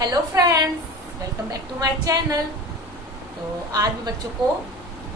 Hello friends, welcome back to my channel. तो आज भी बच्चों को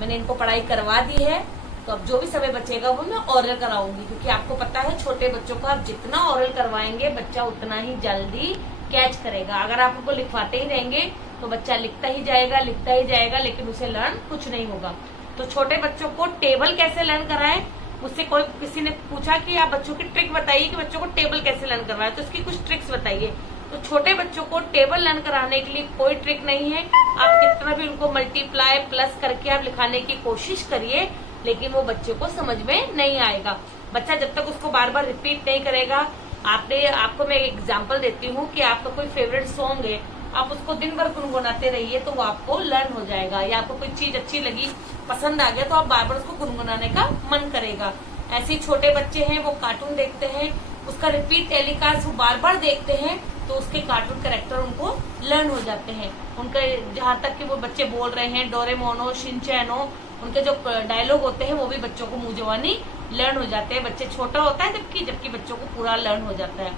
मैंने इनको पढ़ाई करवा दी है। तो अब जो भी समय बचेगा वो मैं ओरल कराऊंगी, क्योंकि आपको पता है छोटे बच्चों को आप जितना ओरल करवाएंगे बच्चा उतना ही जल्दी कैच करेगा। अगर आप उनको लिखवाते ही रहेंगे तो बच्चा लिखता ही जाएगा, लेकिन उसे लर्न कुछ नहीं होगा। तो छोटे बच्चों को टेबल कैसे लर्न कराएं, मुझसे किसी ने पूछा कि आप बच्चों की ट्रिक बताइए कि बच्चों को टेबल कैसे लर्न करवाएं, तो इसकी कुछ ट्रिक्स बताइए। तो छोटे बच्चों को टेबल लर्न कराने के लिए कोई ट्रिक नहीं है। आप कितना भी उनको मल्टीप्लाई प्लस करके आप लिखाने की कोशिश करिए, लेकिन वो बच्चे को समझ में नहीं आएगा। बच्चा जब तक उसको बार बार रिपीट नहीं करेगा। आपको मैं एक एग्जांपल देती हूँ कि आपका कोई फेवरेट सॉन्ग है, आप उसको दिन भर गुनगुनाते रहिए तो वो आपको लर्न हो जाएगा। या आपको कोई चीज अच्छी लगी, पसंद आ गया, तो आप बार बार उसको गुनगुनाने का मन करेगा। ऐसे ही छोटे बच्चे हैं, वो कार्टून देखते हैं, उसका रिपीट टेलीकास्ट वो बार बार देखते हैं, तो उसके कार्टून कैरेक्टर उनको लर्न हो जाते हैं। उनके जहाँ तक कि वो बच्चे बोल रहे हैं डोरेमोनो, शिनचैनो, उनके जो डायलॉग होते हैं वो भी बच्चों को मुंह जबानी लर्न हो जाते हैं। बच्चे छोटा होता है जबकि बच्चों को पूरा लर्न हो जाता है।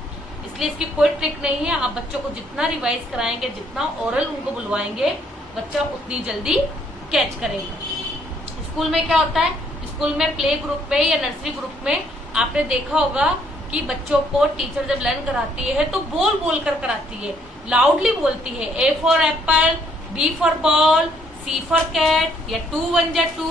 इसलिए इसकी कोई ट्रिक नहीं है। आप बच्चों को जितना रिवाइज कराएंगे, जितना ओरल उनको बुलवाएंगे, बच्चा उतनी जल्दी कैच करेगा। स्कूल में क्या होता है, स्कूल में प्ले ग्रुप में या नर्सरी ग्रुप में आपने देखा होगा कि बच्चों को टीचर जब लर्न कराती है तो बोल बोल कर कराती है, लाउडली बोलती है। A for apple, B for ball, C for cat, या 2 1 जा 2,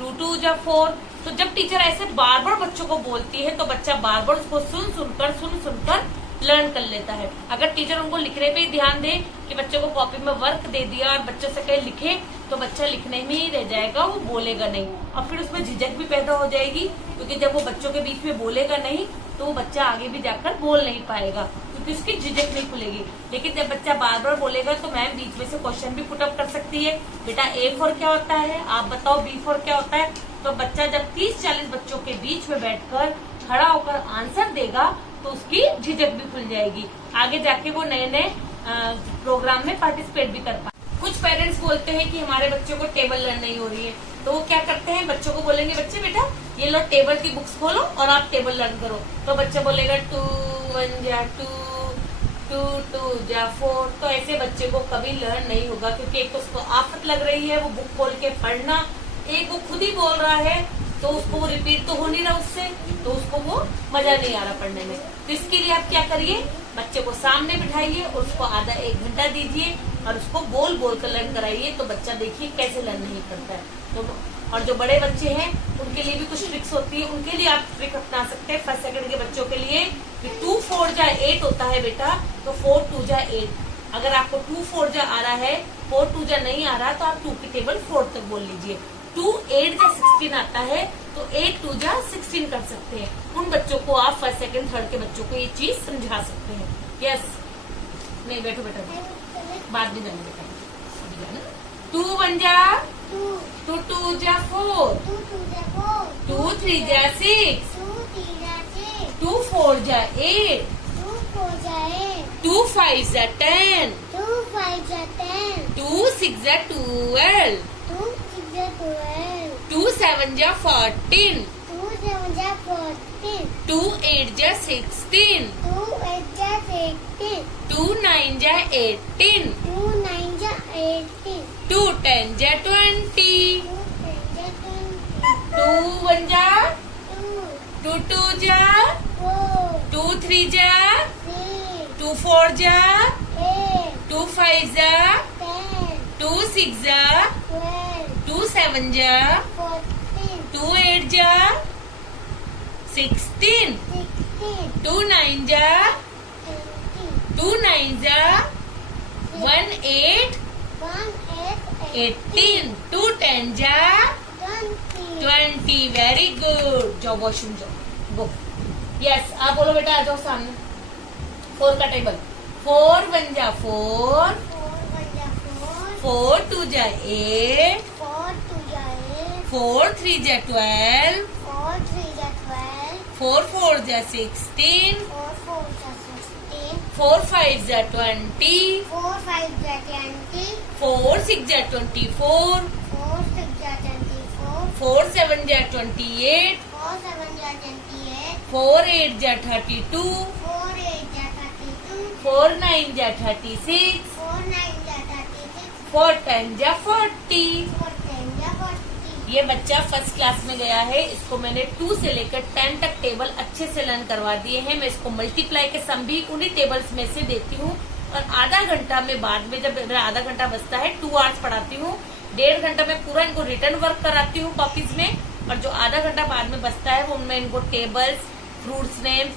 2 2 जा 4। तो जब टीचर ऐसे बार बार बच्चों को बोलती है तो बच्चा बार बार उसको सुन सुनकर लर्न कर लेता है। अगर टीचर उनको लिखने पे ही ध्यान दे कि बच्चों को कॉपी में वर्क दे दिया और बच्चों से कहीं लिखे, तो बच्चा लिखने में ही रह जाएगा, वो बोलेगा नहीं। और फिर उसमें झिझक भी पैदा हो जाएगी, क्योंकि जब वो बच्चों के बीच में बोलेगा नहीं तो वो बच्चा आगे भी जाकर बोल नहीं पाएगा, क्योंकि उसकी झिझक नहीं खुलेगी। लेकिन जब बच्चा बार बार बोलेगा तो मैम बीच में से क्वेश्चन भी पुटअप कर सकती है, बेटा ए फॉर क्या होता है, आप बताओ बी फॉर क्या होता है। तो बच्चा जब 30-40 बच्चों के बीच में बैठकर खड़ा होकर आंसर देगा तो उसकी झिझक भी खुल जाएगी, आगे जाके वो नए नए प्रोग्राम में पार्टिसिपेट भी कर पाए। कुछ पेरेंट्स बोलते हैं कि हमारे बच्चों को टेबल लर्न नहीं हो रही है, तो वो क्या करते हैं, बच्चों को बोलेंगे बच्चे बेटा ये लो टेबल की बुक्स खोलो और आप टेबल लर्न करो। तो बच्चा बोलेगा 2 1 जा 2, 2 2 जा 4। तो ऐसे बच्चे को कभी लर्न नहीं होगा, क्योंकि एक तो उसको आफत लग रही है वो बुक खोल के पढ़ना, एक वो खुद ही बोल रहा है तो उसको वो रिपीट तो हो नहीं रहा उससे, तो उसको वो मजा नहीं आ रहा पढ़ने में। तो इसके लिए आप क्या करिए, बच्चे को सामने बिठाइए, उसको आधा 1 घंटा दीजिए और उसको बोल बोल कर लर्न कराइए, तो बच्चा देखिए कैसे लर्न नहीं करता है। तो और जो बड़े बच्चे हैं उनके लिए भी कुछ ट्रिक्स होती है, उनके लिए आप ट्रिक अपना सकते हैं। 1st 2nd के बच्चों के लिए 2 4 जा 8 होता है बेटा, तो 4 2 जा 8। अगर आपको 2 4 जा आ रहा है, 4 2 जा नहीं आ रहा, तो आप 2 की टेबल 4 तक बोल लीजिए। 2 8 जा 16 आता है, तो 8 2 जा 16 कर सकते हैं। उन बच्चों को आप 1st 2nd 3rd के बच्चों को ये चीज समझा सकते हैं। यस, नहीं बैठो बेटा, बाद में जाने बेटा। 2 1 जा 2, 2 जा 4, 2 3 जा 6, 2 4 जा 8, 2 5 जा 10, 2 6 जा 12, 2 7 जा 14, 2 8 जा 16, 2 9 जा 18, 2 10 जा 20, 2 1 जा 2, 2 जा 2 3 जा 2 4 जा 2 5 जा 2 6 जा 2 7 जा 2 8 जा 16, 2 9 जा 2 9 जा 1 8 18, 2 10 जा 20। Very good. जाओ वॉशरूम जाओ, गो। यस, आप बोलो बेटा, आ जाओ सामने। 4 का टेबल, 4 1 जा 4, 4 2 जा 8, 4 3 जा 12, 4 4 जा 16, 4 5 जा 20, 4 6 जा 24, 4 7 जा 28, 4 8 जा 32, 4 9 जा 36, 4 10 जा 40। ये बच्चा फर्स्ट क्लास में गया है। इसको मैंने 2 से लेकर 10 तक टेबल अच्छे से लर्न करवा दिए हैं। मैं इसको मल्टीप्लाई के सम भी उन्हीं टेबल्स में से देती हूँ। और आधा घंटा में बाद में, जब मेरा आधा घंटा बचता है, 2 आवर्स पढ़ाती हूँ, 1.5 घंटा में पूरा इनको रिटर्न वर्क कराती हूँ कॉपीज में। और जो आधा घंटा बाद में बचता है वो उनमें इनको tables, fruits names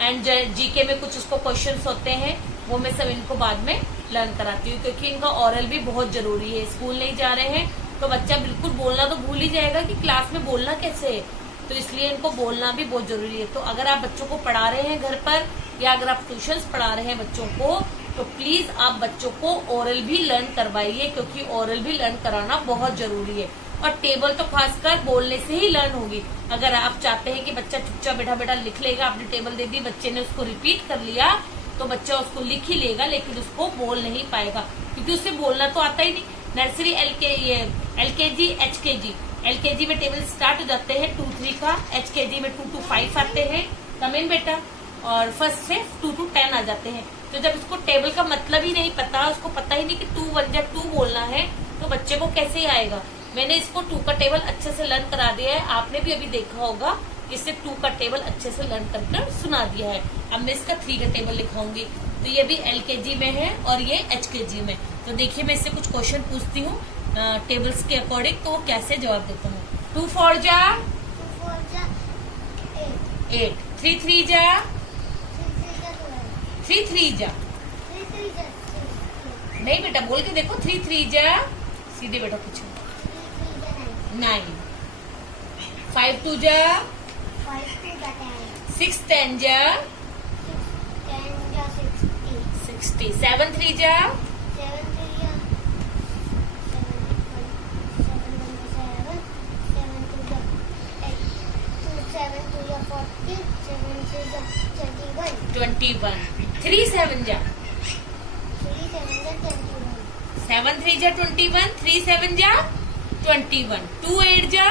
and GK में कुछ उसको क्वेश्चंस होते हैं, वो मैं सब इनको बाद में लर्न कराती हूँ। क्योंकि इनका ओरल भी बहुत जरूरी है। स्कूल नहीं जा रहे हैं तो बच्चा बिल्कुल बोलना तो भूल ही जाएगा कि क्लास में बोलना कैसे है। तो इसलिए इनको बोलना भी बहुत जरूरी है। तो अगर आप बच्चों को पढ़ा रहे हैं घर पर, या अगर आप ट्यूशंस पढ़ा रहे हैं बच्चों को, तो प्लीज आप बच्चों को ओरल भी लर्न करवाइए। क्योंकि ओरल भी लर्न कराना बहुत जरूरी है। और टेबल तो खासकर बोलने से ही लर्न होगी। अगर आप चाहते हैं कि बच्चा चुपचाप बैठा बैठा लिख लेगा, आपने टेबल दे दी, बच्चे ने उसको रिपीट कर लिया, तो बच्चा उसको लिख ही लेगा लेकिन उसको बोल नहीं पाएगा। क्योंकि उसे बोलना तो आता ही नहीं। नर्सरी एलकेजी एचकेजी, एलकेजी में टेबल स्टार्ट हो जाते हैं 2 3 का, एचकेजी में 2 to 5 आते हैं, कमेंट बेटा, और फर्स्ट से 2 to 10 आ जाते हैं। तो जब इसको टेबल का मतलब ही नहीं पता, उसको पता ही नहीं कि 2 1 जा 2 बोलना है, तो बच्चे को कैसे आएगा। मैंने इसको 2 का टेबल अच्छे से लर्न करा दिया है। आपने भी अभी देखा होगा, इससे 2 का टेबल अच्छे से लर्न कर सुना दिया है। अब मैं इसका 3 का टेबल लिखाऊंगी। तो ये भी एलकेजी में है और ये एचकेजी में। तो देखिए मैं इससे कुछ क्वेश्चन पूछती हूँ टेबल्स के अकॉर्डिंग, तो वो कैसे जवाब देता हूँ। 2 4 जा 8, 3 3 जा 3 3 जा, नहीं बेटा बोल के देखो, 3 3 जा, सीधे बेटा पूछो, 9, 5 2 जा 6 10 जा 60, 7 3 जा 21, 3 7 जा 7 3 जा 21, 3 7 जा 21, 2 8 जा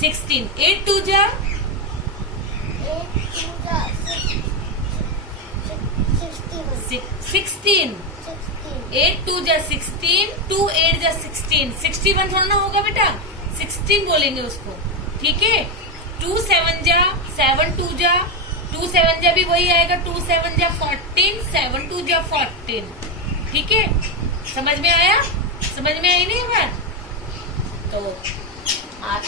16, 8 2 जा 16, 8 2 जा 16, 2 8 जा 16, 61 थोड़ा ना होगा बेटा, 16 बोलेंगे उसको, ठीक है। 2 7 जा 7 2 जा, 2 7 जा भी वही आएगा, 2 7 जा 14, 7 2 जा 14, ठीक है। समझ में आया, समझ में आई नहीं बात। तो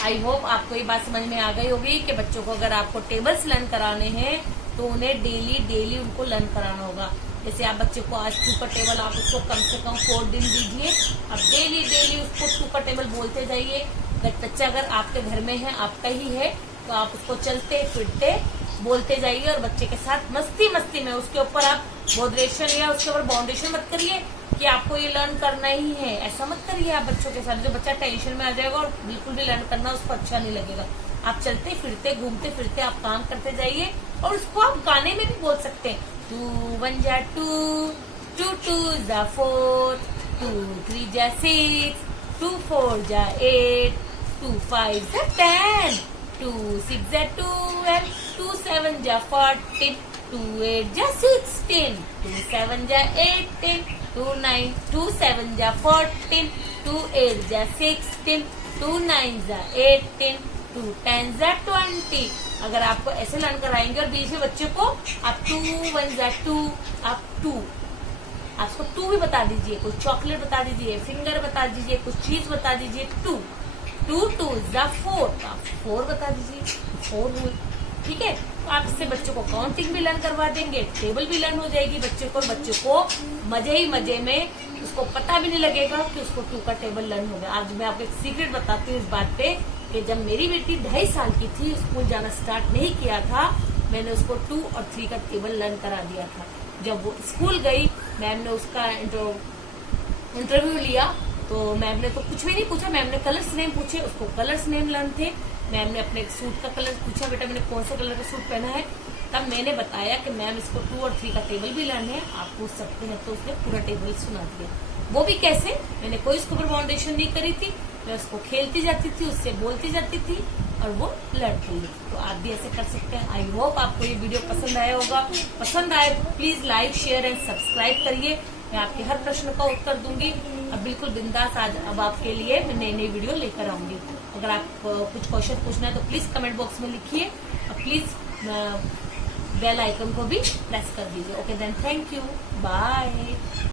आई होप आपको ये बात समझ में आ गई होगी कि बच्चों को अगर आपको टेबल्स लर्न कराने हैं तो उन्हें डेली उनको लर्न कराना होगा। जैसे आप बच्चे को आज 2 का टेबल आप उसको कम से कम 4 दिन दीजिए। अब डेली उसको 2 का टेबल बोलते जाइए। बच्चा अगर आपके घर में है, आपका ही है, तो आप उसको चलते फिरते बोलते जाइए और बच्चे के साथ मस्ती में उसके ऊपर आप बोधरेशन या उसके ऊपर बाउंडेशन मत करिए कि आपको ये लर्न करना ही है। ऐसा मत करिए आप बच्चों के साथ। जो बच्चा टेंशन में आ जाएगा और बिल्कुल भी लर्न करना उसको अच्छा नहीं लगेगा। आप चलते फिरते घूमते फिरते आप काम करते जाइए और उसको आप गाने में भी बोल सकते हैं। 2 1 जा 2, 2 2 जा 4, 2 3 जा 6, 2 4 जा 8, 2 5 जा 10, 2 6 जा 12, 2 7 जा 14, 2 8 जा 16, 2 7 जा 18, 2 9 2 7 जा 14, 2 8 जा 16, 2 9 जा 18, 2 10 जा 20। अगर आपको ऐसे लर्न कराएंगे और बीच में बच्चे को आप 2 1 जा 2, आप 2, आप उसको 2 भी बता दीजिए, कुछ चॉकलेट बता दीजिए, फिंगर बता दीजिए, कुछ चीज बता दीजिए, 2 2 2 जा 4, आप 4 बता दीजिए, 4 हुए, ठीक है। तो आप इससे बच्चों को काउंटिंग भी लर्न करवा देंगे, टेबल भी लर्न हो जाएगी बच्चे को मजे ही मजे में, उसको पता भी नहीं लगेगा कि उसको 2 का टेबल लर्न हो गया। आज मैं आपको एक सीक्रेट बताती हूँ इस बात पे कि जब मेरी बेटी 2.5 साल की थी, स्कूल जाना स्टार्ट नहीं किया था, मैंने उसको 2 और 3 का टेबल लर्न करा दिया था। जब वो स्कूल गई, मैम ने उसका जो इंटरव्यू लिया तो मैम ने तो कुछ भी नहीं पूछा, मैम ने कलर्स नेम पूछे, उसको कलर्स नेम लर्न थे। मैम ने अपने सूट का कलर पूछा, बेटा मैंने कौन सा कलर का सूट पहना है, तब मैंने बताया कि मैम इसको 2 और 3 का टेबल भी लर्न है, आप पूछ सकते हैं। तो उसने पूरा टेबल सुना दिया। वो भी कैसे, मैंने कोई उसके ऊपर फाउंडेशन नहीं करी थी, मैं उसको खेलती जाती थी, उससे बोलती जाती थी और वो लड़ती थी। तो आप भी ऐसे कर सकते हैं। आई होप आपको ये वीडियो पसंद आया होगा। पसंद आए तो please like, share and subscribe करिए। मैं आपके हर प्रश्न का उत्तर दूंगी। अब बिल्कुल बिंदास आज अब आपके लिए मैं नई नई वीडियो लेकर आऊंगी। अगर आप कुछ क्वेश्चन पूछना है तो प्लीज कमेंट बॉक्स में लिखिए और प्लीज बेल आइकन को भी प्रेस कर दीजिए। Okay then, thank you, bye.